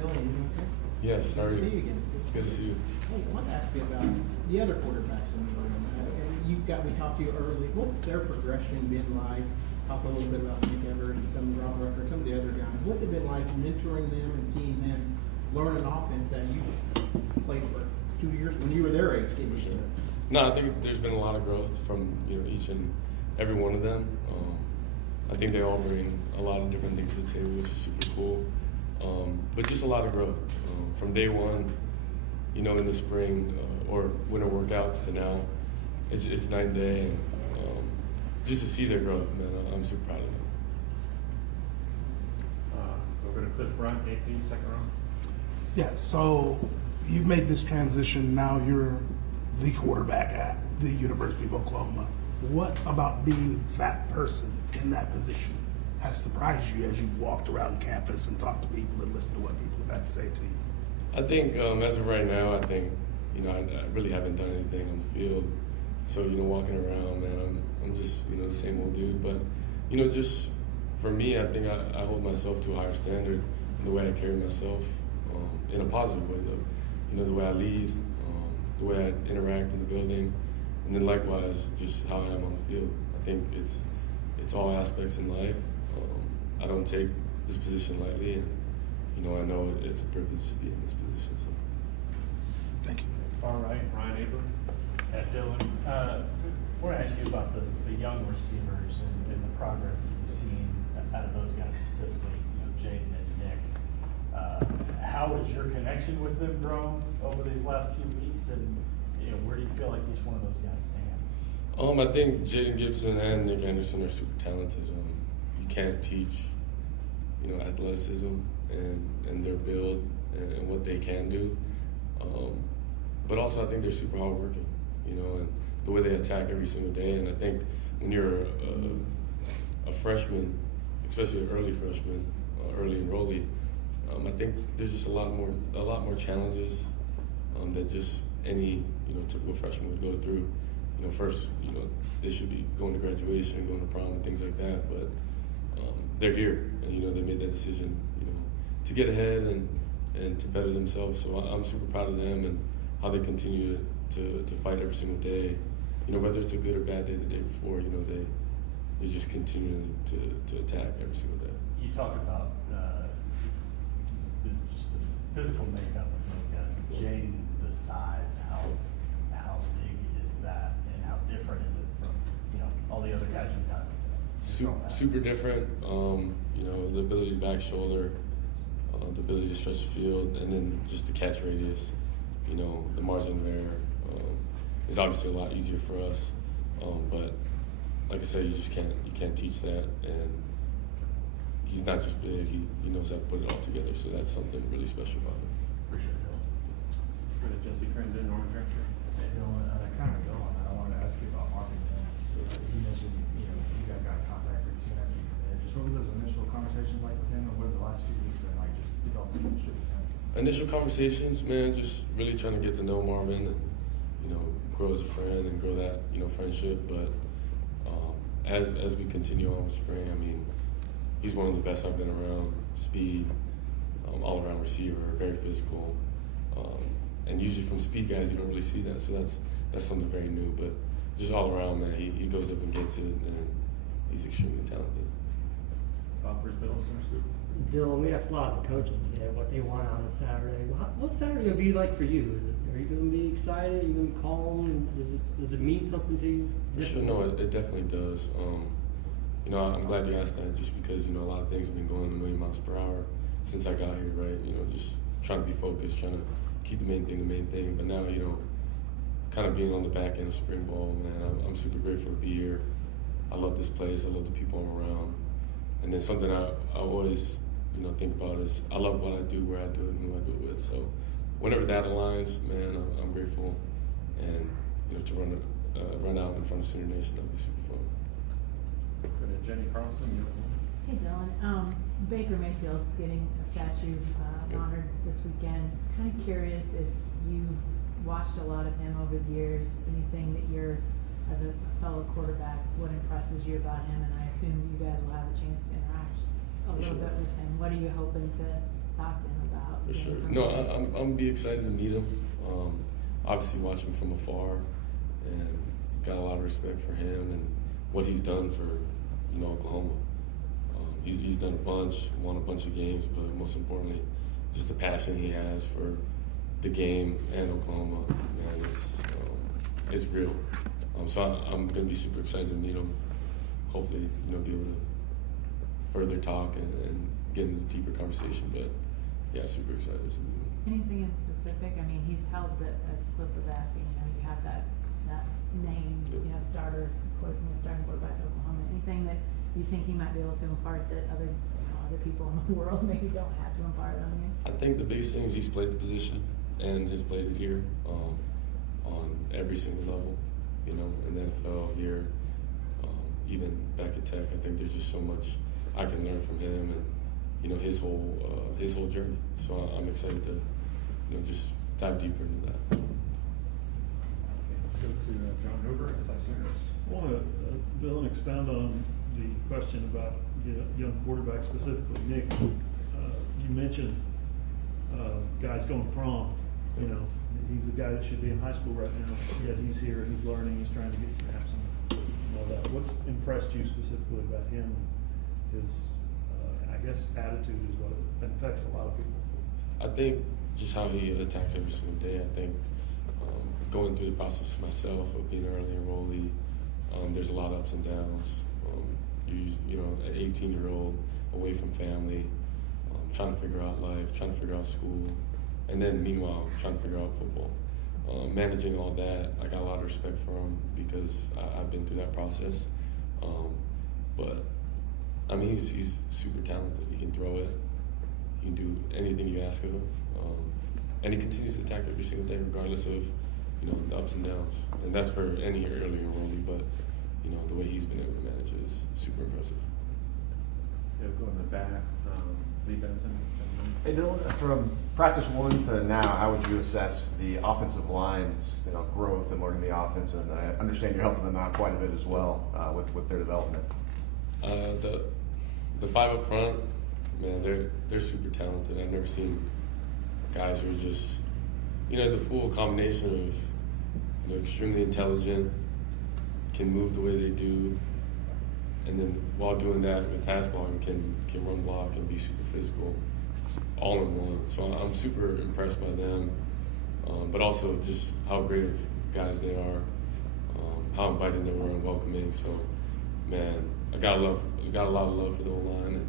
Dillon, you okay? Yes, how are Good to see you? you again. Good to see you. Hey, I want to ask you about the other quarterbacks in the room. We talked to you early. What's their progression been like? Talk a little bit about Nick Evers and some of Rob Rucker, some of the other guys. What's it been like mentoring them and seeing them learn an offense that you played for 2 years when you were their age? Didn't you? Sure. No, I think there's been a lot of growth from each and every one of them. I think they all bring a lot of different things to the table, which is super cool. But just a lot of growth from day one, in the spring or winter workouts to now. It's night and day, and just to see their growth, man, I'm super proud of them. We're going to Cliff Front, AP, second round. Yeah, so you've made this transition. Now you're the quarterback at the University of Oklahoma. What about being that person in that position has surprised you as you've walked around campus and talked to people and listened to what people have had to say to you? I think as of right now, I think I really haven't done anything on the field. So walking around, man, I'm just the same old dude. But just for me, I think I hold myself to a higher standard in the way I carry myself, in a positive way though. The way I lead, the way I interact in the building, and then likewise just how I am on the field. I think it's all aspects in life. I don't take this position lightly, and I know it's a privilege to be in this position. So, Thank you. All right, Ryan Abram. Yeah, Dylan, I want to ask you about the young receivers and the progress that you've seen out of those guys specifically, Jaden and Nick. How has your connection with them grown over these last few weeks, and where do you feel like each one of those guys stand? I think Jaden Gibson and Nick Anderson are super talented. You can't teach, athleticism and their build and what they can do. But also, I think they're super hardworking, and the way they attack every single day. And I think when you're a freshman, especially an early freshman, early enrollee, I think there's just a lot more challenges that just any typical freshman would go through. First, they should be going to graduation, going to prom, and things like that. But they're here, and they made that decision, to get ahead and to better themselves. So I'm super proud of them and how they continue to fight every single day. Whether it's a good or bad day the day before, they just continue to attack every single day. You talk about just the physical makeup of those guys. Jaden, the size, how big is that, and how different is it from all the other guys you've got? Super different. The ability to back shoulder, the ability to stretch the field, and then just the catch radius. The margin of error is obviously a lot easier for us. But like I said, you can't teach that. And he's not just big; he knows how to put it all together. So that's something really special about him. Appreciate it. Go to Jesse Crandon, Norman Director. Hey, Dylan, kind of go on that. I wanted to ask you about Marvin Mims. You mentioned, you guys got in contact pretty soon after you committed. Just what were those initial conversations like with him, and what have the last few weeks been like, just developing chemistry with him? Initial conversations, man, just really trying to get to know Marvin and grow as a friend and grow that friendship. But as we continue on with spring, he's one of the best I've been around. Speed, all around receiver, very physical. And usually from speed guys, you don't really see that. So that's something very new. But just all around, man, he goes up and gets it, and he's extremely talented. Bob Brisbane, Summer School. Dylan, we asked a lot of the coaches today what they want on a Saturday. What's Saturday going to be like for you? Are you going to be excited? Are you going to be calm? Does it mean something to you? For sure, no, it definitely does. I'm glad you asked that, just because a lot of things have been going a million miles per hour since I got here, right? Just trying to be focused, trying to keep the main thing. But now, kind of being on the back end of spring ball, man, I'm super grateful to be here. I love this place. I love the people I'm around. And then something I always think about is I love what I do, where I do it, and who I do it with. So whenever that aligns, man, I'm grateful. And to run out in front of Senior Nation, that'd be super fun. Go to Jenny Carlson, Uniform. Hey Dylan, Baker Mayfield's getting a statue honored this weekend. Kind of curious if you watched a lot of him over the years, anything that you're, as a fellow quarterback, what impresses you about him, and I assume you guys will have a chance to interact a little bit with him. What are you hoping to talk to him about? For sure. from No, him? I'm gonna be excited to meet him. Obviously, watch him from afar, and got a lot of respect for him and what he's done for, Oklahoma. He's done a bunch, won a bunch of games, but most importantly, just the passion he has for the game and Oklahoma. Man, it's real. So I'm gonna be super excited to meet him. Hopefully, be able to further talk and get into a deeper conversation. But yeah, super excited. Anything in specific? I mean, he's held it, as Cliff was asking, you have that name, starting quarterback at Oklahoma. Anything that you think he might be able to impart that other people in the world maybe don't have to impart on you? I think the biggest thing is he's played the position and has played it here on every single level, in the NFL here, even back at Tech. I think there's just so much I can learn from him and his whole journey. So I'm excited to just dive deeper into that. Go to John Hoover, SI Sooners. I want to, Bill, expound on the question about young quarterbacks, specifically Nick. You mentioned guys going prom. He's the guy that should be in high school right now, yet he's here, he's learning, he's trying to get snaps and all that. What's impressed you specifically about him? His, I guess, attitude is what affects a lot of people. I think just how he attacks every single day. I think going through the process myself of being an early enrollee, there's a lot of ups and downs. An 18-year-old away from family, trying to figure out life, trying to figure out school, and then meanwhile trying to figure out football. Managing all that, I got a lot of respect for him because I've been through that process. But I mean, he's super talented. He can throw it. He can do anything you ask of him, and he continues to attack every single day, regardless of the ups and downs. And that's for any early enrollee. But the way he's been able to manage it is super impressive. Yeah, go in the back, Lee Benson. Hey Dylan, from practice 1 to now, how would you assess the offensive line's growth and learning the offense? And I understand you're helping them out quite a bit as well with their development. The five up front, man, they're super talented. I've never seen guys who are just the full combination of extremely intelligent, can move the way they do, and then while doing that with pass blocking can run block and be super physical, all in one. So I'm super impressed by them, but also just how great of guys they are, how inviting they were and welcoming. So, man, I got a lot of love for the O-line, and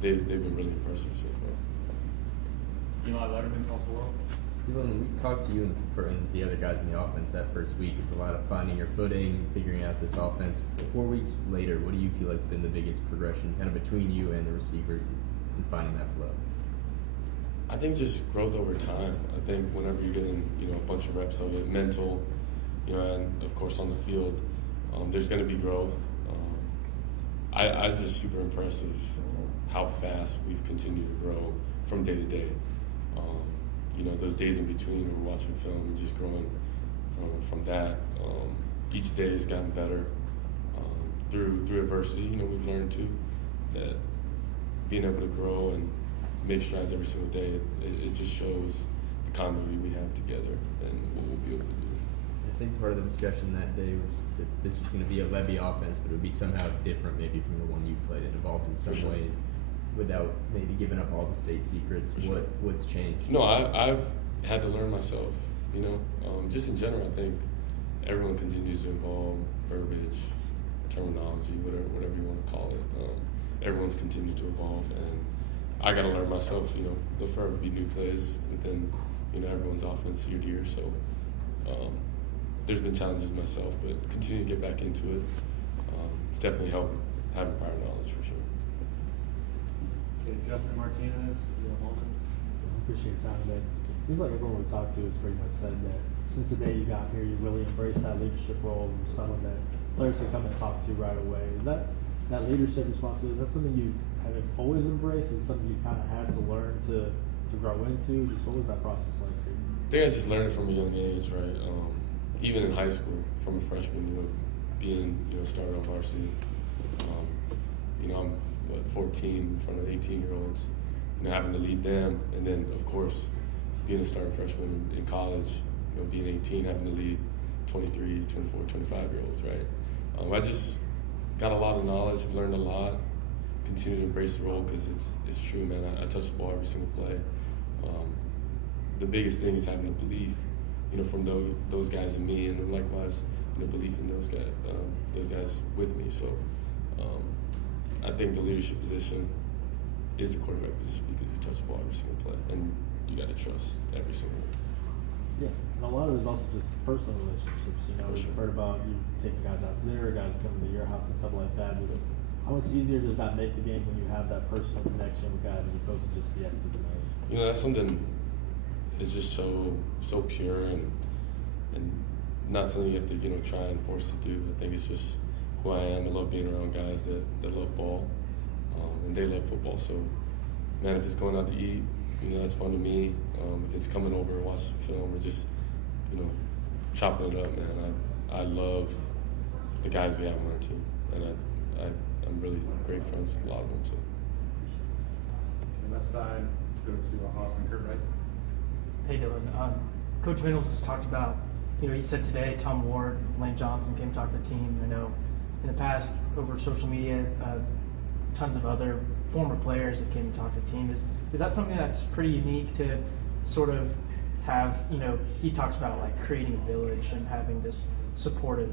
they've been really impressive so far. Eli Letterman across the world. When we talked to you and the other guys in the offense that first week, it was a lot of finding your footing, figuring out this offense. 4 weeks later, what do you feel like has been the biggest progression kind of between you and the receivers and finding that flow? I think just growth over time. I think whenever you're getting a bunch of reps of it, mental, and of course on the field, there's going to be growth. I'm just super impressed of how fast we've continued to grow from day to day. Those days in between when we're watching film and just growing from that. Each day has gotten better through adversity. We've learned too that being able to grow and make strides every single day, it just shows the continuity we have together and what we'll be able to do. I think part of the discussion that day was that this was going to be a Levy offense, but it would be somehow different maybe from the one you played and evolved in some sure. ways without maybe giving up all the state secrets. What's changed? No, I've had to learn myself, just in general. I think everyone continues to evolve, verbiage, terminology, whatever you want to call it. Everyone's continued to evolve, and I got to learn myself. There'll forever be new plays within, everyone's offense year to year. So there's been challenges myself, but continue to get back into it. It's definitely helped having prior knowledge for sure. Okay, Justin Martinez, Appreciate your time today. Seems like everyone we talked to has pretty much said that since the day you got here, you really embraced that leadership role. You're someone that players can come and talk to right away. Is that leadership responsibility? Is that something you have always embraced? Is it something you kind of had to learn to grow into? Just what was that process like for you? I think I just learned it from a young age, right? Even in high school, from a freshman, being started on varsity. I'm 14 in front of 18-year-olds. having to lead them, and then of course being a starting freshman in college, being 18, having to lead 23, 24, 25-year-olds, right? I just got a lot of knowledge. I've learned a lot. Continue to embrace the role because it's true, man. I touch the ball every single play. The biggest thing is having the belief, from those guys in me, and then likewise, belief in those guys with me. So I think the leadership position is the quarterback position because you touch the ball every single play, and you got to trust every single one. Yeah, and a lot of it is also just personal relationships. For We've sure. heard about you taking guys out to dinner, guys coming to your house and stuff like that. Just how much easier does that make the game when you have that personal connection with guys as opposed to just the X's and O's? That's something is just so pure and not something you have to try and force to do. I think it's just who I am. I love being around guys that love ball, and they love football. So, man, if it's going out to eat, that's fun to me. If it's coming over and watching film or just chopping it up, man, I love the guys we have on our team, and I'm really great friends with a lot of them. So. On the left side, let's go to Austin Kirkwright. Hey Dylan, Coach Venables has talked about, he said today Tom Ward, Lane Johnson came to talk to the team. I know in the past over social media, tons of other former players that came to talk to the team. Is that something that's pretty unique to sort of have, he talks about like creating a village and having this supportive,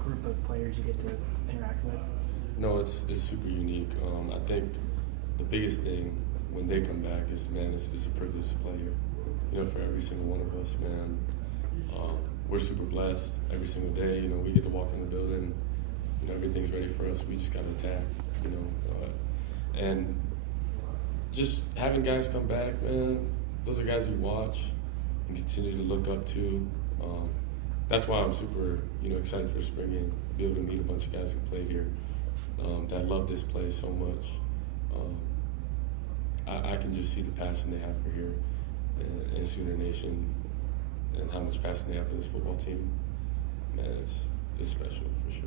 group of players you get to interact with? No, it's super unique. I think the biggest thing when they come back is, man, it's a privilege to play here. For every single one of us, man. We're super blessed every single day. We get to walk in the building. Everything's ready for us. We just got to attack. And just having guys come back, man. Those are guys we watch and continue to look up to. That's why I'm super, excited for spring game. Be able to meet a bunch of guys who played here that love this place so much. I can just see the passion they have for here and Sooner Nation, and how much passion they have for this football team. Man, it's special for sure.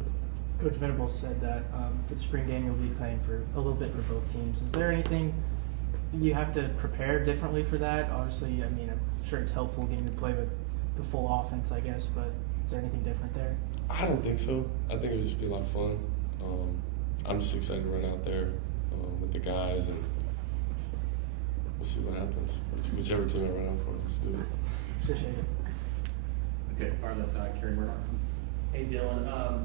Coach Venables said that for the spring game you'll be playing for a little bit for both teams. Is there anything you have to prepare differently for that? Obviously, I'm sure it's helpful getting to play with the full offense, I guess, but is there anything different there? I don't think so. I think it'll just be a lot of fun. I'm just excited to run out there with the guys, and we'll see what happens. Whichever team I run out for, let's do it. Appreciate it. Okay, far left side, Kerry Murdoch. Hey Dylan,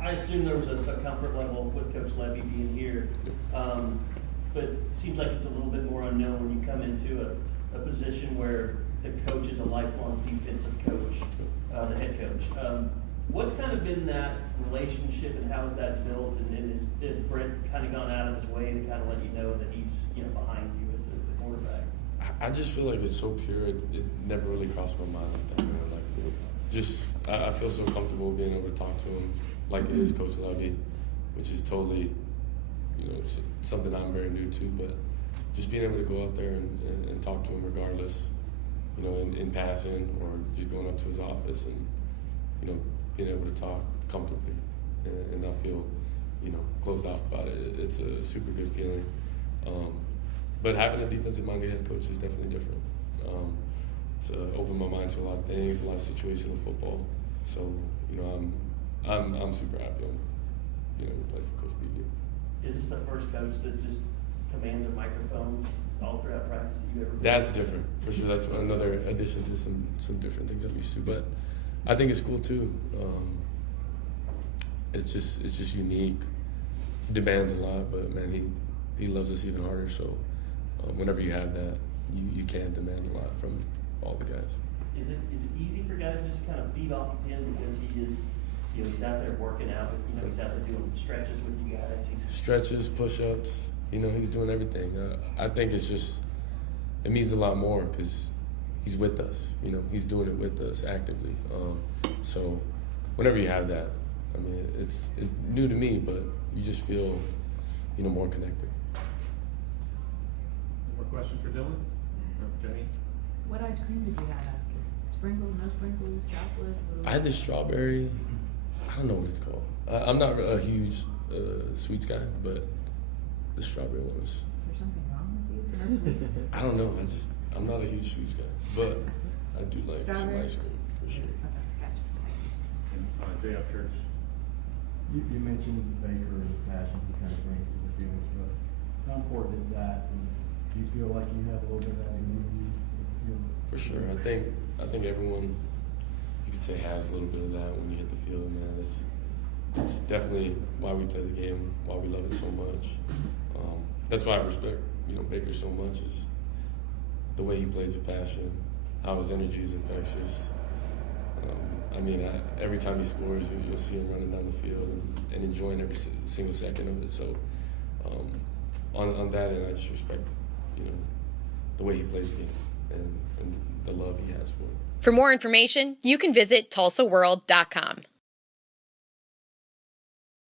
I assume there was a comfort level with Coach Levy being here, but it seems like it's a little bit more unknown when you come into a position where the coach is a lifelong defensive coach, the head coach. What's kind of been that relationship, and how is that built? And is Brent kind of gone out of his way to kind of let you know that he's behind you as the quarterback? I just feel like it's so pure. It never really crossed my mind like that, man. I feel so comfortable being able to talk to him like it is Coach Levy, which is totally, something I'm very new to. But just being able to go out there and talk to him regardless, in passing or just going up to his office and, being able to talk comfortably and not feel, closed off about it. It's a super good feeling. But having a defensive-minded head coach is definitely different. It's opened my mind to a lot of things, a lot of situational football. So, I'm super happy to play for Coach BB. Is this the first coach that just commands a microphone all throughout practice that you ever been? That's different, for sure. That's another addition to some different things I'm used to. But I think it's cool too. It's just unique. He demands a lot, but man, he loves us even harder. So whenever you have that, you can demand a lot from all the guys. Is it easy for guys just to kind of feed off of him because he is, he's out there working out, he's out there doing stretches with you guys. Stretches, push-ups, he's doing everything. I think it means a lot more because he's with us, he's doing it with us actively. So whenever you have that, it's new to me, but you just feel, more connected. More questions for Dylan? Jenny? What ice cream did you have after? Sprinkles, no sprinkles, chocolate? I had this strawberry, I don't know what it's called. I'm not a huge sweets guy, but the strawberry one was. Is there something wrong with you? I don't know. I'm not a huge sweets guy, but I do like some Strawberry? ice cream for sure. Okay, gotcha. And, Jay up church. You mentioned Baker and the passion he kind of brings to the field, but how important is that? And do you feel like you have a little bit of that in you? For sure. I think everyone, you could say, has a little bit of that when you hit the field, man. It's definitely why we play the game, why we love it so much. That's why I respect, Baker so much, is the way he plays with passion, how his energy is infectious. Every time he scores, you'll see him running down the field and enjoying every single second of it. So on that end, I just respect, the way he plays the game and the love he has for it. For more information, you can visit TulsaWorld.com.